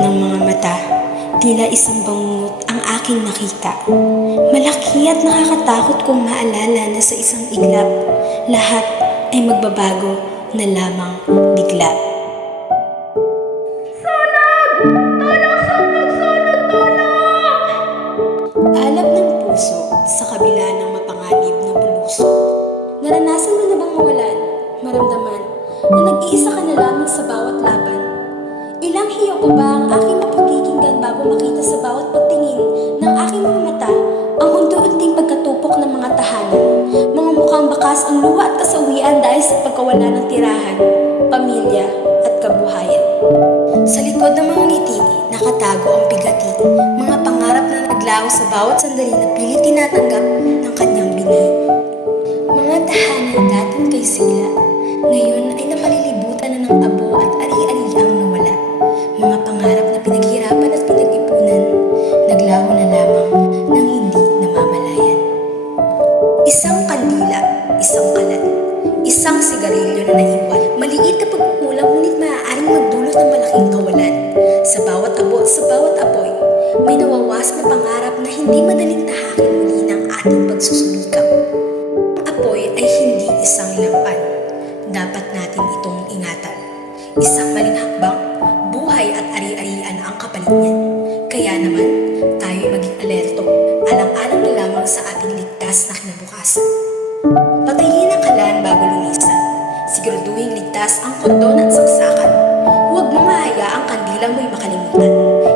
ng mga mata, tila isang bangungot ang aking nakita. Malaki at nakakatakot kung maalala na sa isang iglap, lahat ay magbabago na lamang bigla. Alab ng puso sa kabila ng mapanganib na bulusok. Naranasan mo na bang mawalan, maramdaman, na nag-iisa ka na lamang sa bawat laban? Ilang hiyaw pa ba ang aking napakikinggan bago makita sa bawat pagtingin ng aking mga mata ang unti-unting pagkatupok ng mga tahanan, mga mukhang bakas ang luha at kasawian dahil sa pagkawala ng tirahan, pamilya at kabuhayan. Sa likod ng mga ngiti, nakatago ang bigati, mga pangarap na naglaho sa bawat sandali na pilit tinatanggap ng kanyang binhi. Mga tahanan dating kay sigla, ngayon ay napalilibutan na ng abo at ari-ari ang nawala. Mga pangarap na pinaghirapan at pinag-ipunan, naglaho na lamang ng hindi namamalayan. Isang kandila, isang kalat, isang sigarilyo na naiwan. Maliit na pagkukulang ngunit maaaring magdulot ng malaking kawalan. Sa bawat abo at sa bawat apoy, may nawawas na pangarap na hindi madaling tahakin muli ng ating pagsusumikap. Ang apoy ay hindi isang lampan. Dapat natin itong ingatan. Isang maling hakbang, buhay at ari-arian ang kapalit niyan. Kaya naman, tayo maging alerto, alang-alang na lamang sa ating ligtas na kinabukasan. Patayin ang kalan bago lumisan. Siguraduhin ligtas ang kordon at saksakan. Huwag mong hahayaang kandila mo'y makalimutan.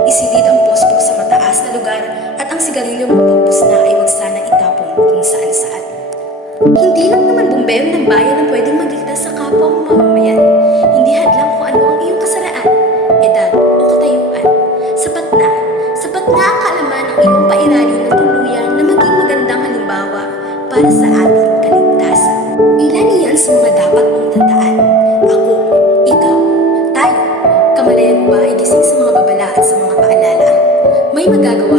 Isilid ang posporo sa mataas na lugar at ang sigarilyo mo pampus na ay wag sana itapon kung saan-saan. Hindi lang naman bumbero ng bayan ang pwedeng magligtas sa kapwa mong mamamayan. Hindi hadlang kung ano ang iyong kasaraan, edad o katayuan. Sapat na ang kaalaman ng iyong pairali na tuluyan na maging magandang halimbawa para sa ating kaligtasan. Ilan iyan sa mga dapat mong tandaan. Ako, ikaw, tayo. Kamalayan mo ba ay gising sa mga babala at sa mga paalala? May magagawa